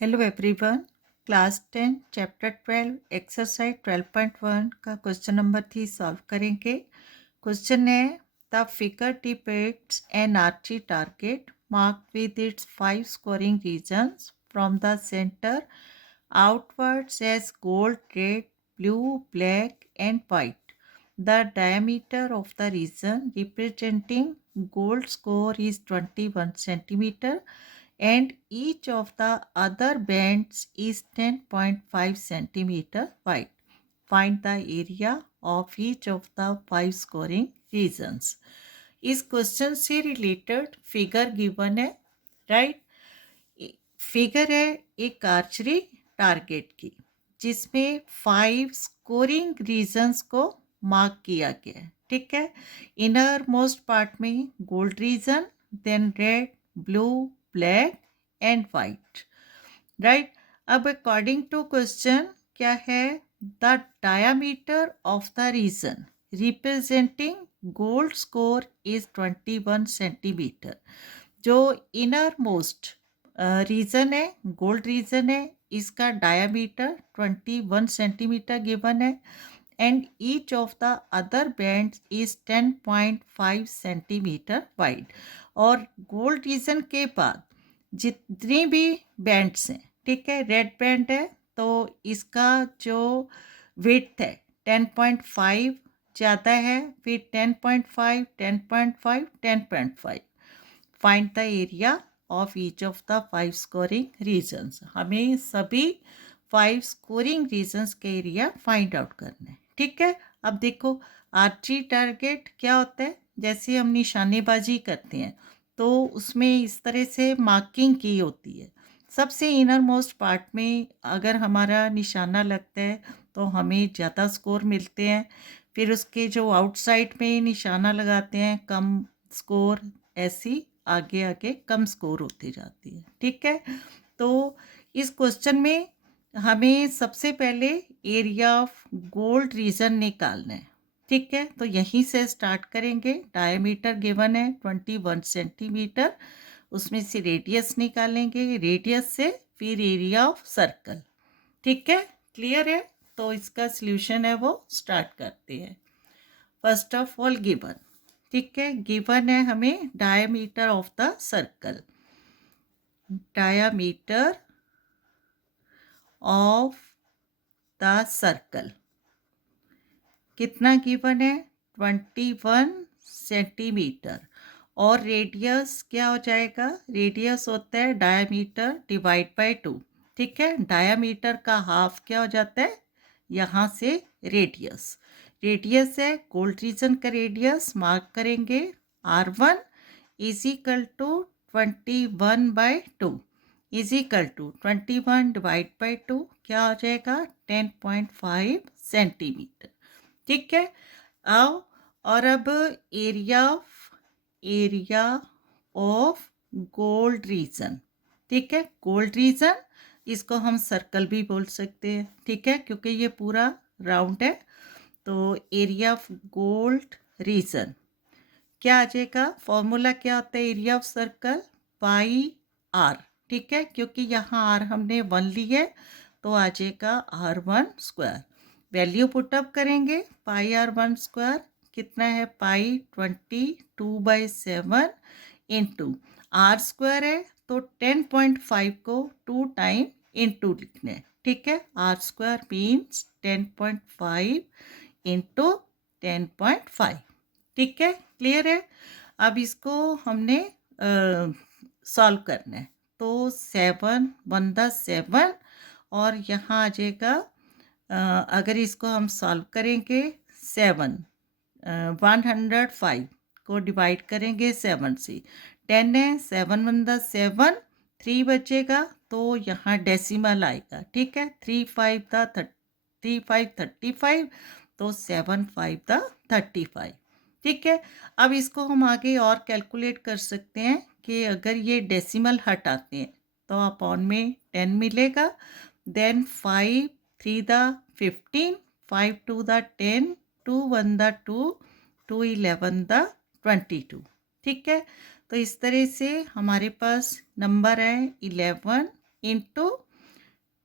Hello everyone. Class 10 chapter 12 exercise 12.1 का question number 3 solve करेंगे। Question है the figure depicts an archery target marked with its 5 scoring regions from the centre outwards as gold, red, blue, black and white. The diameter of the region representing gold score is 21 centimeter and each of the other bands is 10.5 centimeter wide. Find the area of each of the 5 scoring regions. इस question से related figure given है, right. Figure है एक archery target की जिसमें 5 scoring regions को mark किया गया है, ठीक है। इनर मोस्ट पार्ट में gold region, then red, blue, black and white, right. अब अकॉर्डिंग टू क्वेश्चन क्या है, the diameter of the region representing gold score is 21 centimetre. जो इनर मोस्ट रीजन है, गोल्ड रीजन है, इसका डायामीटर 21 सेंटीमीटर गिवन है and each of the other bands is 10.5 centimetre wide. और gold region के बाद जितनी भी बैंड्स हैं, ठीक है, रेड बैंड है तो इसका जो विड्थ है 10.5 ज़्यादा है, फिर 10.5, 10.5, 10.5. Find the area of each of the 5 scoring regions. हमें सभी 5 स्कोरिंग रीजन्स के एरिया फाइंड आउट करना है, ठीक है। अब देखो आर्चरी टारगेट क्या होता है, जैसे हम निशानेबाजी करते हैं तो उसमें इस तरह से मार्किंग की होती है। सबसे इनर मोस्ट पार्ट में अगर हमारा निशाना लगता है तो हमें ज़्यादा स्कोर मिलते हैं, फिर उसके जो आउटसाइड में निशाना लगाते हैं कम स्कोर, ऐसी आगे आगे कम स्कोर होती जाती है, ठीक है। तो इस क्वेश्चन में हमें सबसे पहले एरिया ऑफ गोल्ड रीजन निकालना है, ठीक है। तो यहीं से स्टार्ट करेंगे. डायमीटर गिवन है 21 सेंटीमीटर, उसमें से रेडियस निकालेंगे, रेडियस से फिर एरिया ऑफ सर्कल, ठीक है। क्लियर है? तो इसका सॉल्यूशन है वो स्टार्ट करते हैं. फर्स्ट ऑफ ऑल गिवन, ठीक है, गिवन है हमें diameter of the circle. Diameter of the circle कितना गिवन है, 21 सेंटीमीटर. और रेडियस क्या हो जाएगा, रेडियस होता है डायमीटर डिवाइड बाय 2, ठीक है। डायमीटर का हाफ क्या हो जाता है, यहाँ से रेडियस. रेडियस है गोल्ड रीजन का रेडियस, मार्क करेंगे R1 is equal to 21/2 is equal to 21 divide by 2 क्या हो जाएगा, 10.5 सेंटीमीटर, ठीक है। आओ और अब एरिया ऑफ गोल्ड रीजन, ठीक है। गोल्ड रीजन इसको हम सर्कल भी बोल सकते हैं, ठीक है, क्योंकि ये पूरा राउंड है. तो एरिया ऑफ गोल्ड रीजन क्या आ जाएगा, फॉर्मूला क्या होता है area of circle, pi R, ठीक है, क्योंकि यहाँ आर हमने 1 ली है तो आ जाएगा R1 स्क्वायर. वैल्यू पुटअप करेंगे, पाई R1 स्क्वायर कितना है, पाई 22/7 इंटू आर स्क्वायर है तो 10.5 को 2 टाइम इंटू लिखना है, ठीक है. आर स्क्वायर मीन्स 10.5 इंटू 10.5, ठीक है. क्लियर है? अब इसको हमने सॉल्व करना है. तो 7 1 द 7 और यहाँ आ जाएगा, अगर इसको हम सॉल्व करेंगे 7 105 को डिवाइड करेंगे 7 से, 10 है, 7 1 द 7, 3 बचेगा तो यहाँ डेसिमल आएगा, ठीक है. 3 5 35 तो 7 5 द 35, ठीक है. अब इसको हम आगे और कैलकुलेट कर सकते हैं कि अगर ये डेसिमल हटाते हैं तो अपॉन में 10 मिलेगा, then 5 3 the 15, 5 2 the 10, 2 1 the 2, 2 11 the 22, ठीक है. तो इस तरह से हमारे पास नंबर है 11 इंटू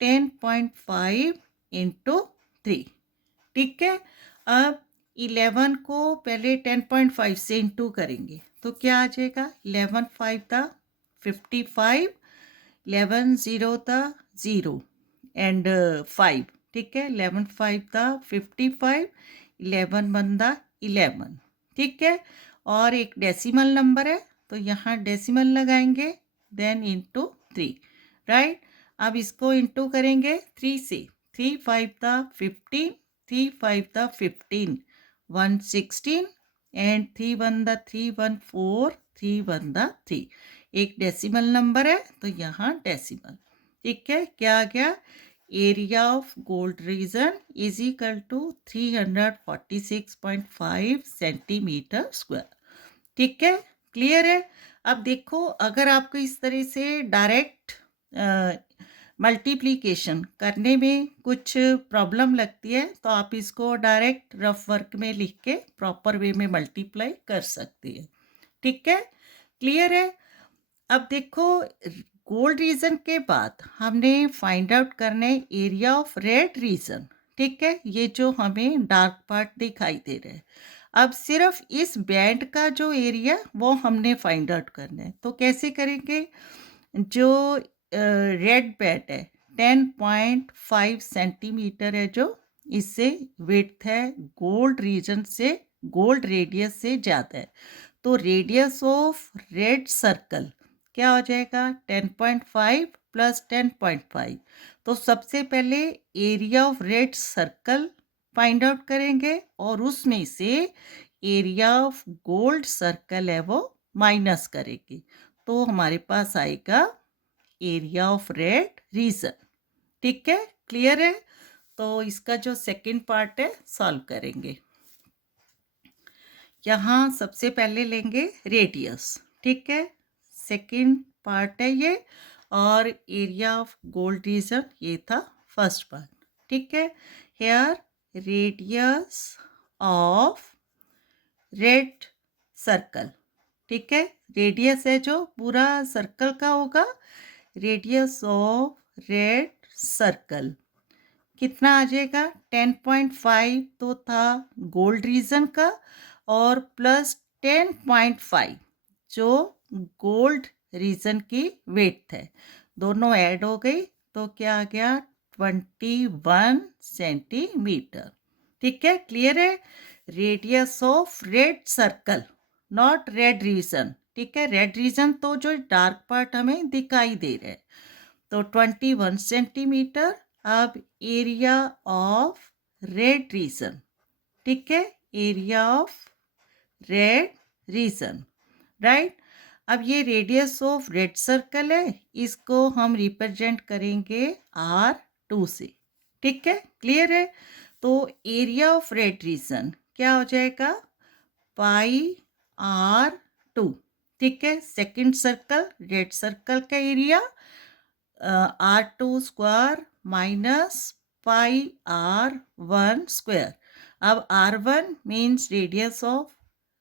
10.5 इंटू 3। ठीक है, अब 11 को पहले 10.5 से इंटू करेंगे तो क्या आ जाएगा, 11 5 था 55, 11 0 था 0 एंड 5। ठीक है, 11 5 था 55, 11 1 था 11। ठीक है, और एक डेसिमल नंबर है तो यहाँ डेसिमल लगाएंगे, देन इंटू 3। राइट, अब इसको इंटू करेंगे 3 से, 3 5 था 15, 3 5 था 15, 1 16 एंड 3 1 था 3 1 4, 3 1 था 3। एक डेसिमल नंबर है तो यहाँ डेसिमल। ठीक है, क्या आ गया, area of gold region is equal to 346.5 centimetre square. ठीक है, क्लियर है। अब देखो, अगर आपको इस तरह से डायरेक्ट मल्टीप्लिकेशन करने में कुछ प्रॉब्लम लगती है तो आप इसको डायरेक्ट रफ वर्क में लिख के प्रॉपर वे में मल्टीप्लाई कर सकती है। ठीक है, क्लियर है। अब देखो, गोल्ड रीजन के बाद हमने फाइंड आउट करना है एरिया ऑफ रेड रीजन। ठीक है, ये जो हमें डार्क पार्ट दिखाई दे रहा है, अब सिर्फ इस बैंड का जो एरिया वो हमने फाइंड आउट करना है। तो कैसे करेंगे, जो रेड बैंड है 10.5 सेंटीमीटर है, जो इससे विड्थ है गोल्ड रीजन से, गोल्ड रेडियस से ज़्यादा है, तो रेडियस ऑफ रेड सर्कल क्या हो जाएगा, 10.5 प्लस 10.5। तो सबसे पहले area of red circle find out करेंगे और उसमें से एरिया ऑफ गोल्ड सर्कल है वो माइनस करेंगे, तो हमारे पास आएगा एरिया ऑफ रेड रीजन। ठीक है, क्लियर है। तो इसका जो सेकंड पार्ट है सॉल्व करेंगे। यहाँ सबसे पहले लेंगे रेडियस। ठीक है, सेकंड पार्ट है ये, और एरिया ऑफ गोल्ड रीजन ये था फर्स्ट पार्ट। ठीक है, here radius of red circle. ठीक है, रेडियस है जो पूरा सर्कल का होगा, रेडियस ऑफ रेड सर्कल कितना आ जाएगा, 10.5 तो था गोल्ड रीजन का, और प्लस 10.5 जो गोल्ड रीजन की वेट है, दोनों ऐड हो गई तो क्या आ गया, 21 सेंटीमीटर। ठीक है, क्लियर है। Radius of red circle, not red region. ठीक है, रेड रीजन तो जो डार्क पार्ट हमें दिखाई दे रहा है, तो 21 सेंटीमीटर। अब एरिया ऑफ रेड रीजन, ठीक है, area of red reason, right. अब ये रेडियस ऑफ रेड सर्कल है, इसको हम रिप्रेजेंट करेंगे R2 से। ठीक है, क्लियर है। तो एरिया ऑफ रेड रीजन क्या हो जाएगा, पाई R2। ठीक है, सेकंड सर्कल रेड सर्कल का एरिया R2 स्क्वायर माइनस पाई R1 स्क्वायर। अब R1 means radius of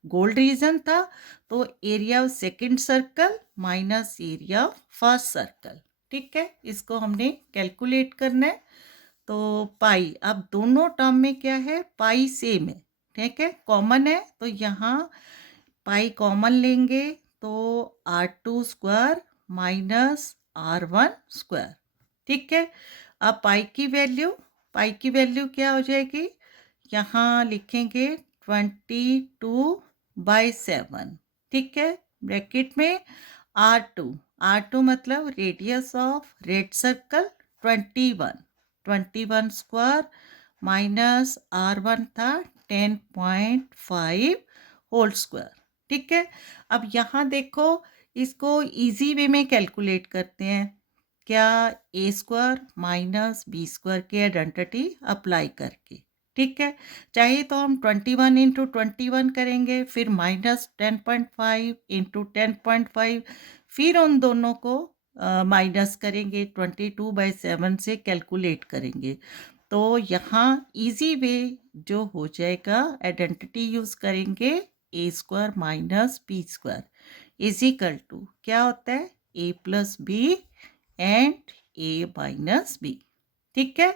gold reason था, तो area of second circle minus area of first circle. ठीक है, इसको हमने कैलकुलेट करना है। तो पाई, अब दोनों टर्म में क्या है, पाई सेम है। ठीक है, कॉमन है, तो यहाँ पाई कॉमन लेंगे तो R2 square minus R1 square. ठीक है, अब पाई की वैल्यू क्या हो जाएगी, यहाँ लिखेंगे 22/7। ठीक है, ब्रैकेट में R2 मतलब radius of red circle 21 square minus R1 था 10.5 होल स्क्वायर। ठीक है, अब यहाँ देखो, इसको इजी वे में कैलकुलेट करते हैं, क्या ए स्क्वायर माइनस बी स्क्वायर की आइडेंटिटी अप्लाई करके। ठीक है, चाहे तो हम 21 इंटू 21 करेंगे, फिर माइनस 10.5 इंटू 10.5, फिर उन दोनों को माइनस करेंगे, 22/7 से कैलकुलेट करेंगे। तो यहाँ इजी वे जो हो जाएगा, आइडेंटिटी यूज़ करेंगे, A square minus B square is equal to क्या होता है, A plus B and A minus B. ठीक है,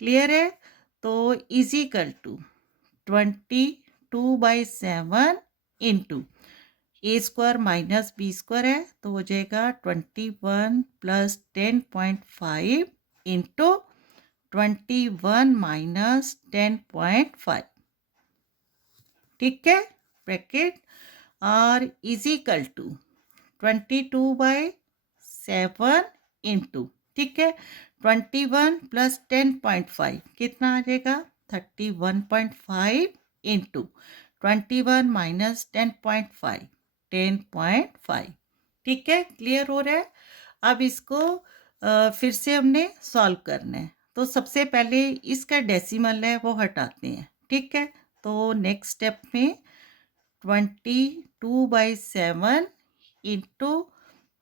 क्लियर है। तो is equal to 22/7 into A square minus B square है तो हो जाएगा 21 प्लस 10.5 इंटू 21 माइनस 10.5, ठीक है, ब्रैकेट और इज इक्वल टू 22/7 इंटू, ठीक है, 21 प्लस 10.5 कितना आ जाएगा 31.5 इंटू 21 माइनस 10.5 10.5, ठीक है, क्लियर हो रहा है। अब इसको फिर से हमने सॉल्व करना है। तो सबसे पहले इसका डेसिमल है वो हटाते हैं, ठीक है। तो नेक्स्ट स्टेप में 22/7 इंटू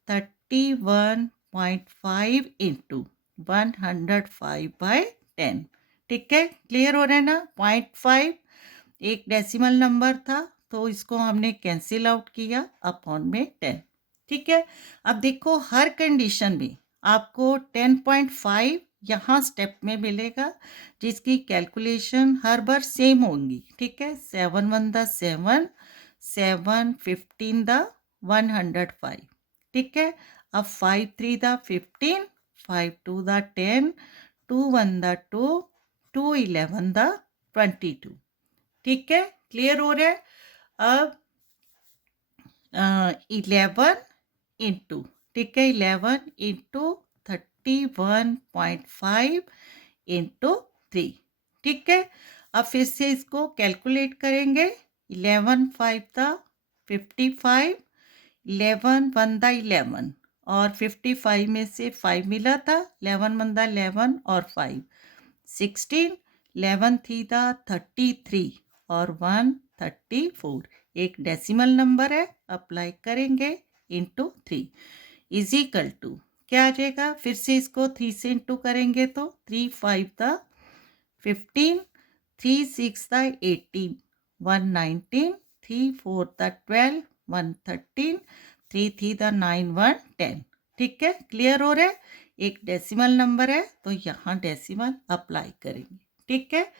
31.5 इंटू 105/10, ठीक है, क्लियर हो रहा है ना। 0.5 एक डेसिमल नंबर था तो इसको हमने कैंसिल आउट किया अपॉन में 10, ठीक है। अब देखो हर कंडीशन में आपको 10.5 यहाँ स्टेप में मिलेगा जिसकी कैलकुलेशन हर बार सेम होंगी, ठीक है। 7 1 द 7, 7 15 द 105, ठीक है। अब 5 3 द 15, 5 2 द 10, 2 1 द 2, 2 11 द 22, ठीक है, क्लियर हो रहा है। अब 11 इंटू, ठीक है, 11 इंटू 31.5 इंटू 3, ठीक है। अब फिर से इसको कैलकुलेट करेंगे। 11 5 था 55, 11 1 था 11 और 55 में से 5 मिला था, 11 1 था 11 और 5 16, 11 थी था 33 और 1 34, एक डेसिमल नंबर है, अप्लाई करेंगे इंटू 3 इज इक्वल टू क्या आ जाएगा। फिर से इसको 3 से इंटू करेंगे तो 3 5 था 15, 3 6 था 18, 1 19, 3 4 था 12, 1 13, 3 3 था 9 1 10, ठीक है, क्लियर हो रहा है। एक डेसिमल नंबर है तो यहाँ डेसिमल अप्लाई करेंगे, ठीक है।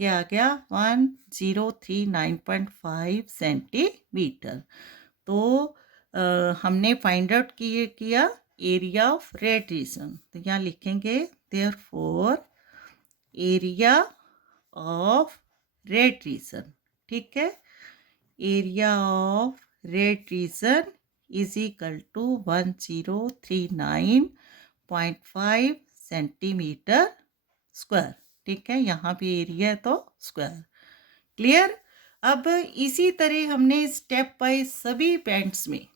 ये आ गया 1039.5 सेंटीमीटर। तो हमने फाइंड आउट किया एरिया ऑफ रेड रीजन। तो यहाँ लिखेंगे therefore area of red region, ठीक है, area of red region is equal to 1039.5 centimetre square, ठीक है। यहाँ भी एरिया है तो स्क्वायर, क्लियर। अब इसी तरह हमने स्टेप बाय सभी बैंड्स में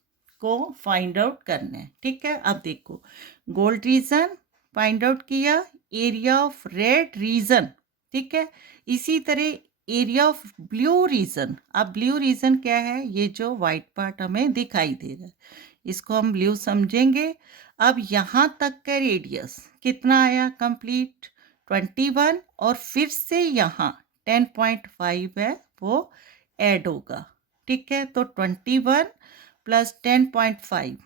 को फाइंड आउट करना है, ठीक है। अब देखो गोल्ड रीजन फाइंड आउट किया, एरिया ऑफ रेड रीजन, ठीक है। इसी तरह एरिया ऑफ ब्लू रीजन। अब ब्लू रीजन क्या है, ये जो वाइट पार्ट हमें दिखाई दे रहा है इसको हम ब्लू समझेंगे। अब यहाँ तक का रेडियस कितना आया कंप्लीट 21 और फिर से यहाँ 10.5 है वो ऐड होगा, ठीक है। तो 21 प्लस 10.5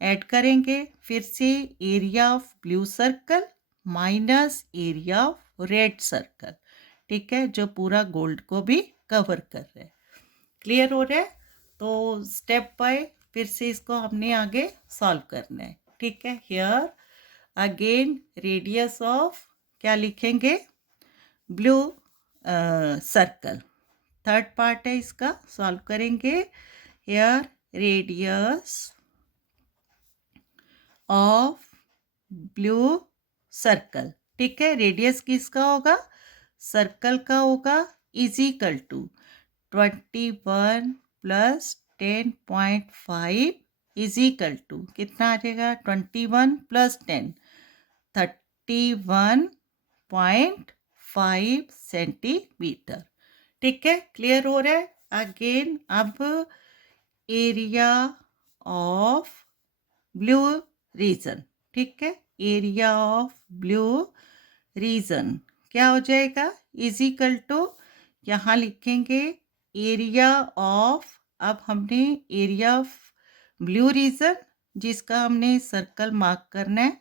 ऐड करेंगे, फिर से area of blue circle minus area of red circle, ठीक है, जो पूरा गोल्ड को भी कवर कर रहा है, क्लियर हो रहा है। तो स्टेप बाय फिर से इसको हमने आगे सॉल्व करना है, ठीक है। हियर अगेन रेडियस ऑफ क्या लिखेंगे ब्लू सर्कल, थर्ड पार्ट है इसका सॉल्व करेंगे। Here radius of blue circle, ठीक है, रेडियस किसका होगा सर्कल का होगा, is equal to 21 plus 10.5 is equal to कितना आ जाएगा 21 प्लस 10 31.5 सेंटीमीटर, ठीक है, क्लियर हो रहा है। अगेन अब एरिया ऑफ ब्लू रीजन, ठीक है, एरिया ऑफ ब्लू रीजन क्या हो जाएगा इज इक्वल टू यहाँ लिखेंगे एरिया ऑफ, अब हमने एरिया ऑफ ब्लू रीजन जिसका हमने सर्कल मार्क करना है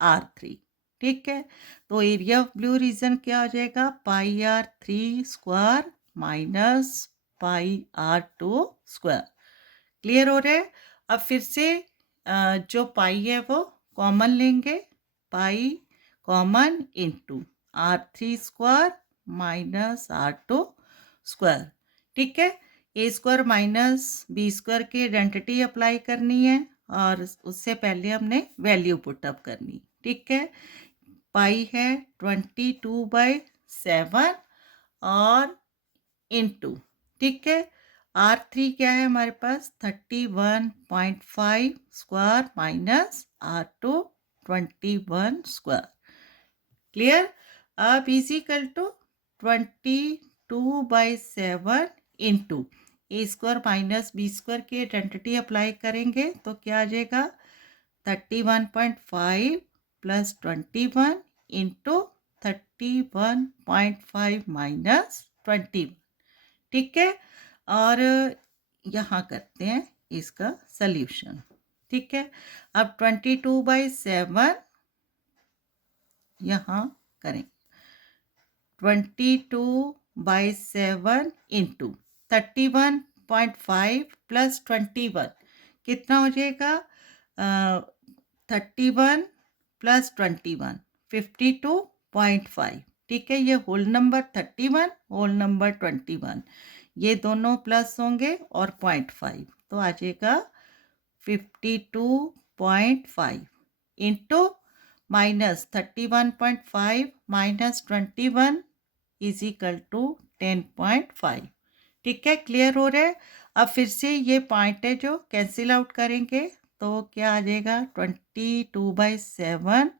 R3, ठीक है। तो एरिया ऑफ ब्लू रीजन क्या हो जाएगा, pi R 3 square minus pi R 2 square. Clear हो रहा है। अब फिर से जो पाई है वो कॉमन लेंगे, pi common into R3 square minus R2 square. ठीक है। ए स्क्वायर माइनस बी स्क्वायर की आइडेंटिटी अप्लाई करनी है और उससे पहले हमने वैल्यू पुटअप करनी। ठीक है। पाई है 22/7 और इनटू, ठीक है, R3 क्या है हमारे पास 31.5 square minus R2 21 square. Clear. अब is equal to 22/7 into A square minus B square की आइडेंटिटी अप्लाई करेंगे तो क्या आ जाएगा 31.5 प्लस 21 इंटू 31.5 माइनस 21। ठीक है। और यहाँ करते हैं इसका सल्यूशन। ठीक है। अब 22/7 यहाँ करें, 22/7 इंटू 31.5 प्लस 21 कितना हो जाएगा 31 प्लस 21 52.5। ठीक है। ये होल नंबर 31, होल नंबर 21, ये दोनों प्लस होंगे और 0.5 तो आ जाएगा 52.5 into minus 31.5 minus 21 is equal to 10.5। ठीक है। क्लियर हो रहा है। अब फिर से ये पॉइंट है जो कैंसिल आउट करेंगे तो क्या आ जाएगा 22/7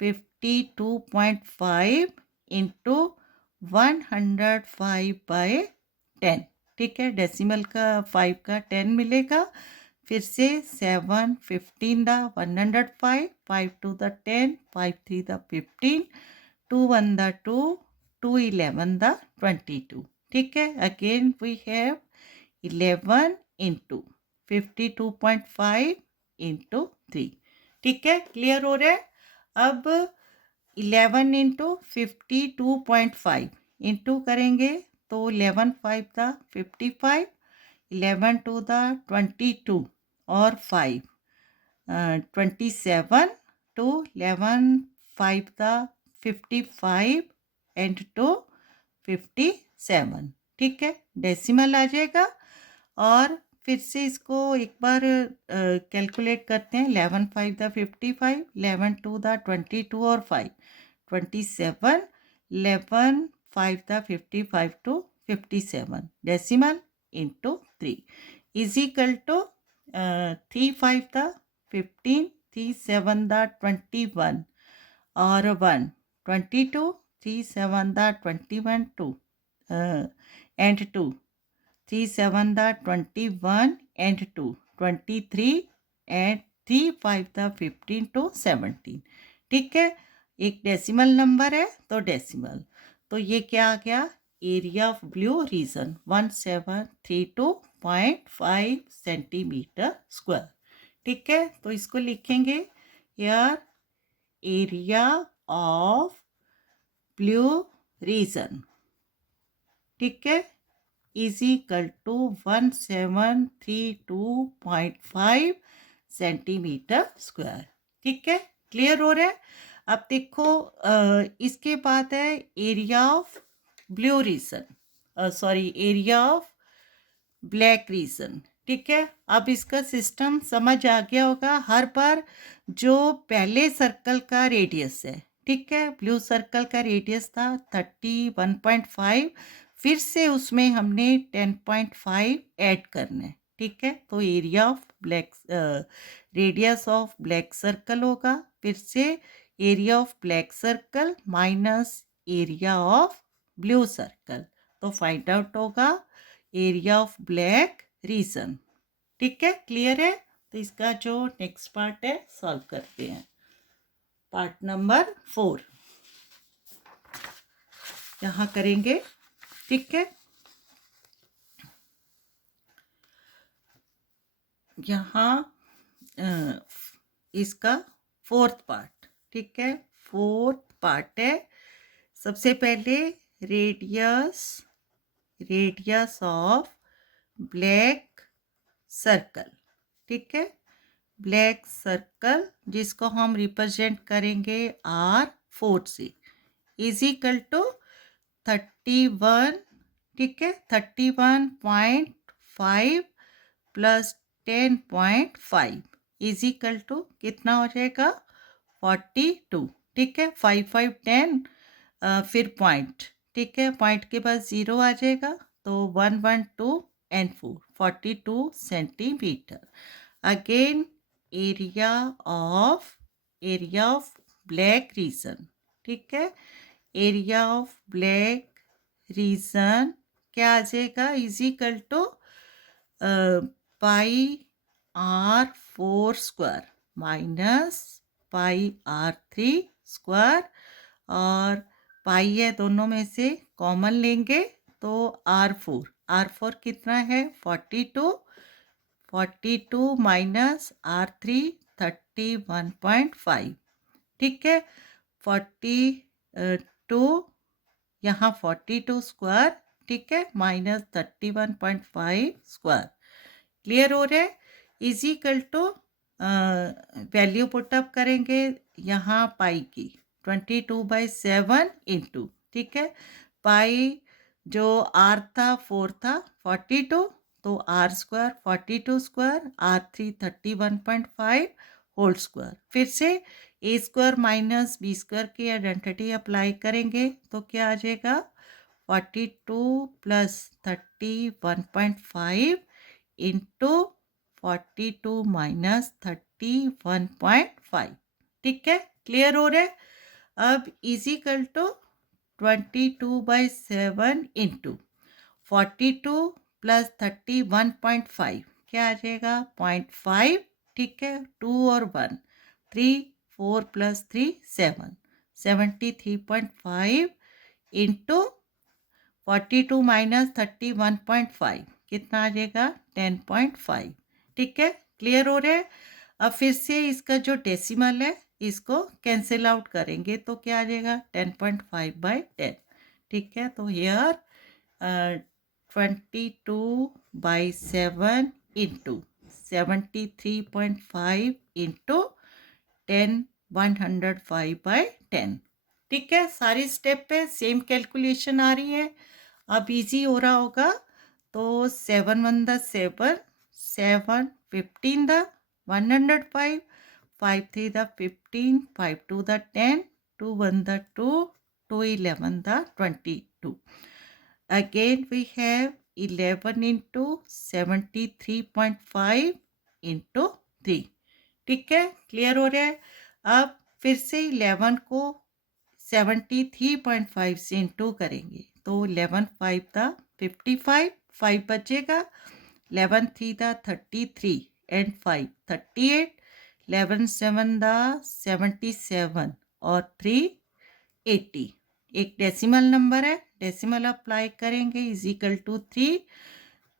52.5 इंटू 105/10। ठीक है। डेसिमल का 5 का 10 मिलेगा। फिर से 7 15 द 105, 5 2 द 10, 5 3 द 15, 2 1 द 2, 2 11 द 22। ठीक है। Again we have 11 into 52.5 into 3। ठीक है। क्लियर हो रहा है। अब 11 इंटू 52.5 इंटू करेंगे तो 11 5 द 55, 11 2 द 22 और 5 27 to 11 5 द 55 एंड टू 57। ठीक है। डेसिमल आ जाएगा और फिर से इसको एक बार कैलकुलेट करते हैं। 11 5 द 55, 11 2 द 22 और 5 27, 11 5 द 55 to 57 decimal into 3 is equal to 3 5 द 15, 3 7 द 21 और 1 22, 3 7 द 21 2 एंड 2 3 7 द 21 एंड 2 23 एंड 3 5 द 15 to 17। ठीक है। एक डेसिमल नंबर है तो डेसिमल, तो ये क्या आ गया area of blue region 1732.5 centimetre square. ठीक है। तो इसको लिखेंगे यार एरिया ऑफ ब्लू रीजन, ठीक है, is equal to 1732.5 centimetre square. ठीक है। क्लियर हो रहा है। अब देखो इसके बाद है area of blue region, sorry area of black region. ठीक है। अब इसका सिस्टम समझ आ गया होगा। हर बार जो पहले सर्कल का रेडियस है, ठीक है, ब्लू सर्कल का रेडियस था 31.5, फिर से उसमें हमने 10.5 ऐड करना है। ठीक है। तो area of black radius of black circle होगा, फिर से area of black circle minus area of blue circle, तो फाइंड आउट होगा एरिया ऑफ ब्लैक रीजन। ठीक है। क्लियर है। तो इसका जो नेक्स्ट पार्ट है सॉल्व करते हैं। पार्ट नंबर 4 यहाँ करेंगे। ठीक है। यहाँ इसका फोर्थ पार्ट, ठीक है, 4 पार्ट है। सबसे पहले रेडियस ऑफ ब्लैक सर्कल, ठीक है, ब्लैक सर्कल जिसको हम रिप्रेजेंट करेंगे R4 से, इज इक्वल टू 31, ठीक है, 31.5 प्लस 10.5 इज इक्वल टू कितना हो जाएगा 42, ठीक है, 5 5 10 फिर पॉइंट, ठीक है, पॉइंट के बाद 0 आ जाएगा तो 1 1 2 and 4 42 centimetre. Again area of black region, ठीक है, एरिया ऑफ ब्लैक रीजन क्या आ जाएगा is equal to pi R4 square minus pi R3 square, और पाई है दोनों में से कॉमन लेंगे तो R4 कितना है 42 माइनस R3 31.5, ठीक है, 42 यहाँ 42 स्क्वायर, ठीक है, माइनस 31.5 स्क्वायर। क्लियर हो रहा है? Is equal to value put up करेंगे यहाँ पाई की 22/7 इंटू, ठीक है, पाई जो R था 4 था 42 तो R square 42 square R3 31.5 whole square. फिर से A square minus B square की आइडेंटिटी अप्लाई करेंगे तो क्या आ जाएगा 42 प्लस 31.5 इंटू 42 माइनस 31.5, ठीक है, क्लियर हो रहा है? अब is equal to 22/7 into 42 plus 31.5 क्या आ जाएगा 0.5, ठीक है, 2 और 1 3 4 प्लस 3 7 73.5 इंटू 42 माइनस 31.5 कितना आ जाएगा 10.5, ठीक है, क्लियर हो रहा है? अब फिर से इसका जो डेसिमल है इसको कैंसिल आउट करेंगे तो क्या आ जाएगा 10.5/10, ठीक है, तो हियर 22/7 इंटू 73.5 इंटू 10 105/10, ठीक है, सारी स्टेप पे सेम कैलकुलेशन आ रही है। अब इजी हो रहा होगा तो 7 1 द 7 7 15 द 105 5 3 the 15 5 2 the 10 2 1 the 2 2 11 the 22। Again we have 11 into 73.5 into 3, ठीक है, क्लियर हो रहा है? अब फिर से 11 को 73.5 से इंटू करेंगे तो 11 5 था 55 5 बचेगा, 11 3 था 33 एंड 5 38, 11 7 था 77 और 3 80। एक डेसिमल नंबर है, डेसिमल अप्लाई करेंगे इज इक्वल टू 3,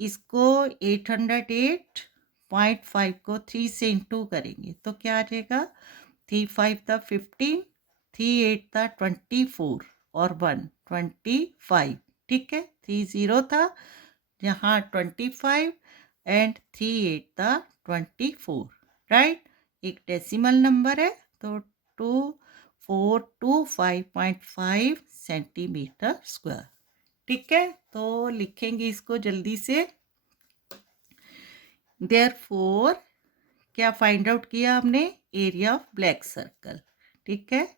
इसको 808.5 को 3 से इंटू करेंगे तो क्या आ जाएगा 3 5 था 15 3 8 था 24 और 1 25, ठीक है, 3 0 था यहाँ 25 एंड 3 8 था 24, राइट, एक डेसिमल नंबर है तो 2425.5 सेंटीमीटर स्क्वायर, ठीक है, तो लिखेंगे इसको जल्दी से। देयरफॉर क्या फाइंड आउट किया हमने एरिया ऑफ ब्लैक सर्कल, ठीक है,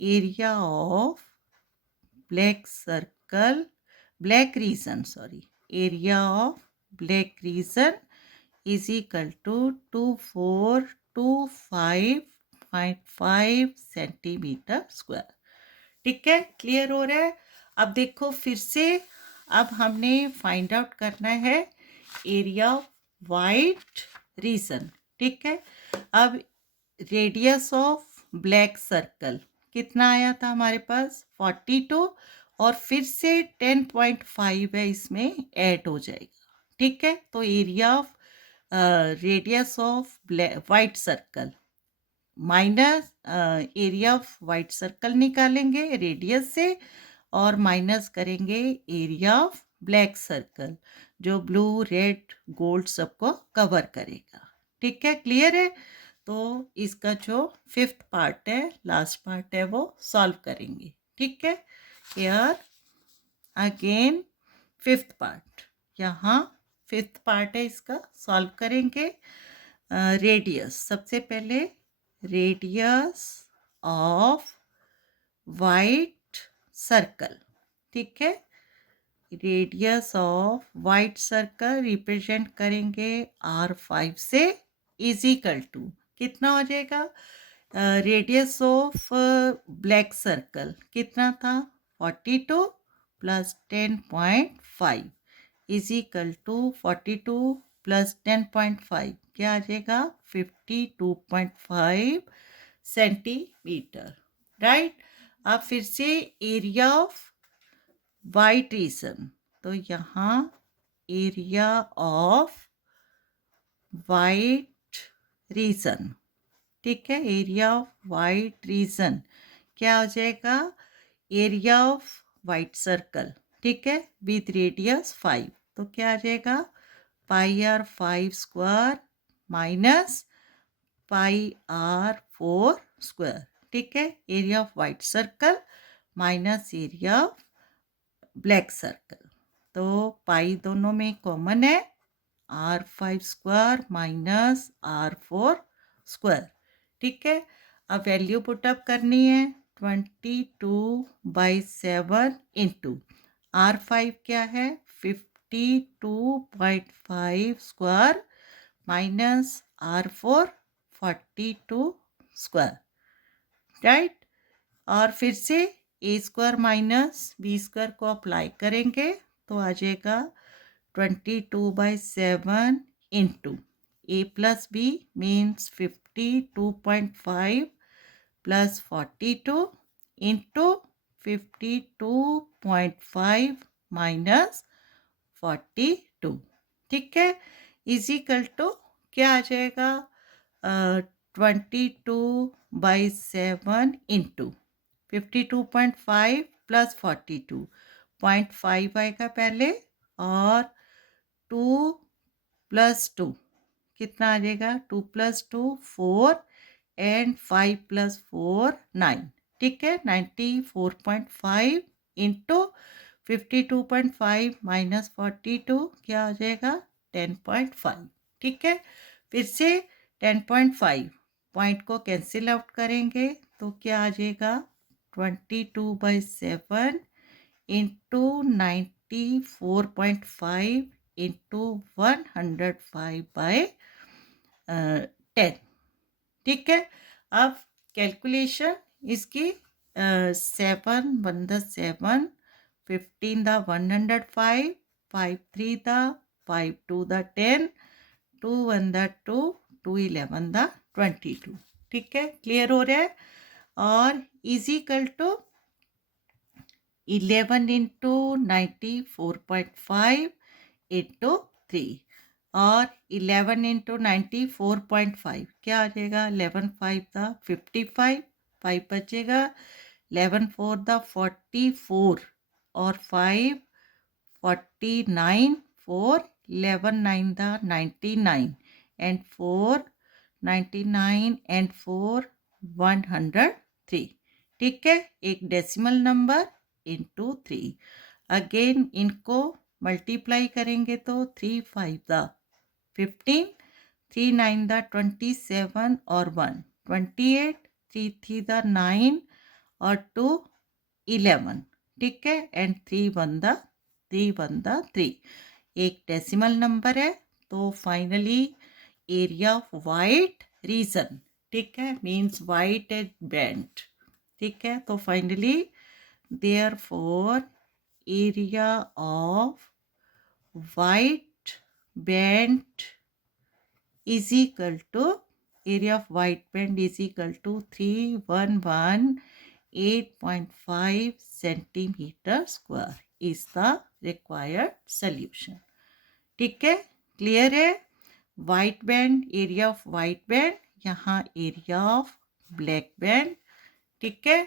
area of black circle black region area of black region is equal to 2425.5 centimetre square, ठीक है, क्लियर हो रहा है? अब देखो फिर से, अब हमने फाइंड आउट करना है एरिया ऑफ वाइट रीजन, ठीक है, अब रेडियस ऑफ ब्लैक सर्कल कितना आया था हमारे पास 42 और फिर से 10.5 है इसमें ऐड हो जाएगा, ठीक है, तो area of radius of white circle minus area of white circle निकालेंगे रेडियस से और माइनस करेंगे एरिया ऑफ ब्लैक सर्कल जो ब्लू रेड गोल्ड सबको कवर करेगा। ठीक है, क्लियर है। तो इसका जो 5th पार्ट है, लास्ट पार्ट है, वो सॉल्व करेंगे। ठीक है, हियर अगेन 5th पार्ट, यहाँ 5th पार्ट है, इसका सॉल्व करेंगे। रेडियस, सबसे पहले रेडियस ऑफ वाइट सर्कल। ठीक है, radius of white circle represent करेंगे R5 से, इज इक्वल टू कितना हो जाएगा, रेडियस ऑफ ब्लैक सर्कल कितना था 42 plus 10.5 is equal to 42 plus 10.5 क्या आ जाएगा 52.5 सेंटीमीटर। राइट, अब फिर से एरिया ऑफ वाइट रीजन, तो यहाँ एरिया ऑफ वाइट रीजन, ठीक है, एरिया ऑफ वाइट रीजन क्या हो जाएगा, एरिया ऑफ वाइट सर्कल, ठीक है, विथ रेडियस 5, तो क्या आ जाएगा πr5 square minus πr4 square. ठीक है, area of white circle minus area of black circle, तो पाई दोनों में कॉमन है, R5 square minus R4 square. ठीक है, अब वैल्यू पुटअप करनी है, 22/7 इंटू R5 क्या है 52.5 square minus R4 42 square. Right, और फिर से A square minus B square को अप्लाई करेंगे तो आ जाएगा 22/7 into A plus B means 52.5 plus 42 into 52.5 minus 42। ठीक है, इजिकल टू क्या आ जाएगा 22/7 इंटू 52.5 प्लस 42.5 आएगा पहले, और 2 + 2 कितना आ जाएगा 2 + 2 4 एंड 5 + 4 9। ठीक है, 94.5 इंटू 52.5 माइनस 42 क्या हो जाएगा 10.5। ठीक है, फिर से 10.5 पॉइंट को कैंसिल आउट करेंगे तो क्या आ जाएगा 22/7 इंटू 94.5 इंटू 105/10। ठीक है, अब कैलकुलेशन इसकी 7 1 द 7 15 द 105 5 3 द 5 2 द 10 2 1 द 2 2 11 द 22। ठीक है, क्लियर हो रहा है। और इजिकल टू 11 इंटू 94.5 इंटू 3, और 11 इंटू 94.5 क्या आ जाएगा 11 5 द 55 5 बचेगा, 11 4 द 44 और 5 49 4 11 9 द 99 एंड 4 99 एंड 4 103। ठीक है, एक डेसिमल नंबर इंटू 3, अगेन इनको मल्टीप्लाई करेंगे तो 3 5 द 15 3 9 द 27 और 1 28 3 3 द 9 और 2 11। ठीक है, एंड 3 1 द 3, एक डेसिमल नंबर है। तो finally area of white region, ठीक है, मीन्स वाइट एज बैंड। ठीक है, तो finally therefore area of white band is equal to area of white band is equal to 3118.5 centimeter square is the required solution। ठीक है, clear है। White band, area of white band, यहाँ area of black band, ठीक है।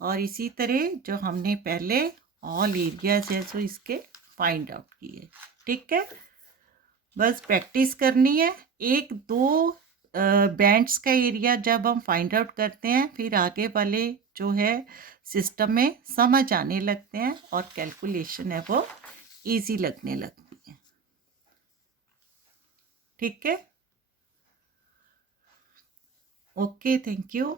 और इसी तरह जो हमने पहले ऑल एरियाज है सो इसके फाइंड आउट किए, ठीक है। बस प्रैक्टिस करनी है। एक दो बैंड्स का एरिया जब हम फाइंड आउट करते हैं फिर आगे वाले जो है सिस्टम में समझ आने लगते हैं और कैलकुलेशन है वो इजी लगने लगती है, ठीक है। Okay, thank you.